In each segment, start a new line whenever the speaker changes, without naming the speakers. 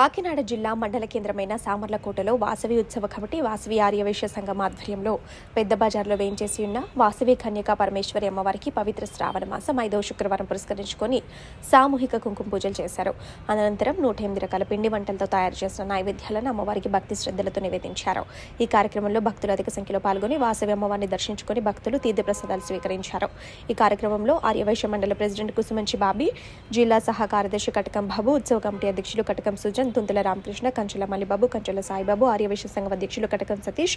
కాకినాడ జిల్లా మండల కేంద్రమైన సామర్లకోటలో వాసవి ఉత్సవ కమిటీ వాసవి ఆర్యవేశ్య సంఘం ఆధ్వర్యంలో పెద్ద బజార్లో వేయించేసి ఉన్న వాసవి కన్యకా పరమేశ్వరి అమ్మవారికి పవిత్ర శ్రావణ మాసం ఐదవ శుక్రవారం పురస్కరించుకొని సామూహిక కుంకుమ పూజలు చేశారు. అనంతరం నూట ఎనిమిది రకాల పిండి వంటలతో తయారు చేసిన నైవేద్యాలను అమ్మవారికి భక్తి శ్రద్ధలతో నివేదించారు. ఈ కార్యక్రమంలో భక్తులు అధిక సంఖ్యలో పాల్గొని వాసవి అమ్మవారిని దర్శించుకొని భక్తులు తీర్థప్రసాదాలు స్వీకరించారు. ఈ కార్యక్రమంలో ఆర్యవైశ్య మండల ప్రెసిడెంట్ కుసుమంచి బాబీ జిల్లా సహా కార్యదర్శి కటకం బాబు ఉత్సవ కమిటీ అధ్యక్షులు కటకం సుజన్ తుంతుల రామకృష్ణ కంచెల మల్లిబాబు కంచెల సాయిబాబు ఆర్యవైశ్య సంఘం అధ్యక్షులు Katakam Satish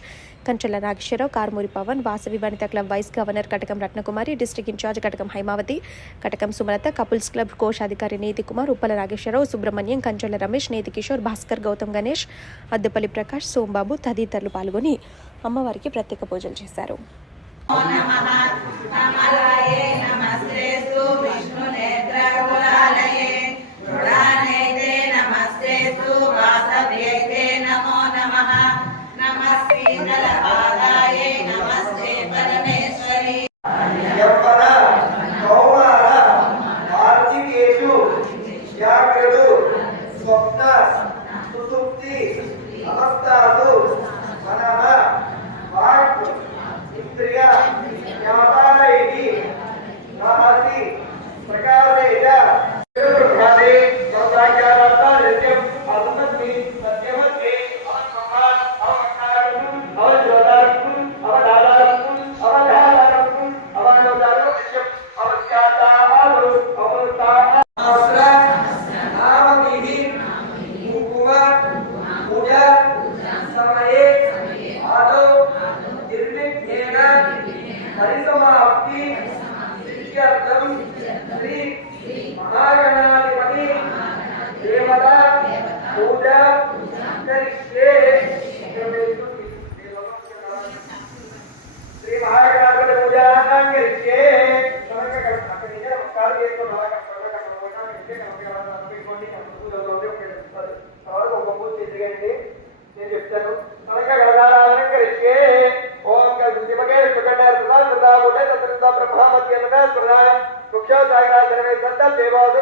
Kanchela Nageswararao Karmuri Pavan Vasavi Vanitha club vice governor Katakam Ratnakumari district in charge Katakam Haimavathi Katakam Sumalatha couples club కోశాధికారి నీతి కుమార్ ఉప్పల నాగేశ్వరరావు సుబ్రహ్మణ్యం కంచెల రమేష్ నేతి కిషోర్ భాస్కర్ గౌతమ్ గణేష్ అద్దెపల్లి ప్రకాష్ సోంబాబు తదితరులు పాల్గొని అమ్మవారికి ప్రత్యేక పూజలు చేశారు.
స్వప్న సుసుప్తి అవస్థాసు మనహ వాక్ ఇంద్రియ జ్ఞాతారైహి నహసి ప్రకారేణ ప్రాప్తి నిత్యర్థం శ్రీ మహాగణాధిపతి దేవత పూజ శ్రీ మహాగణాధిపతి పూజ కరిష్యే నమస్కారం చేస్తూ నమస్కారం పూజ తర్వాత ఒక పూజ తిరగండి నేను చెప్తాను ब्रह्मा मध्य प्रदाय मुख्य सर्वे देवास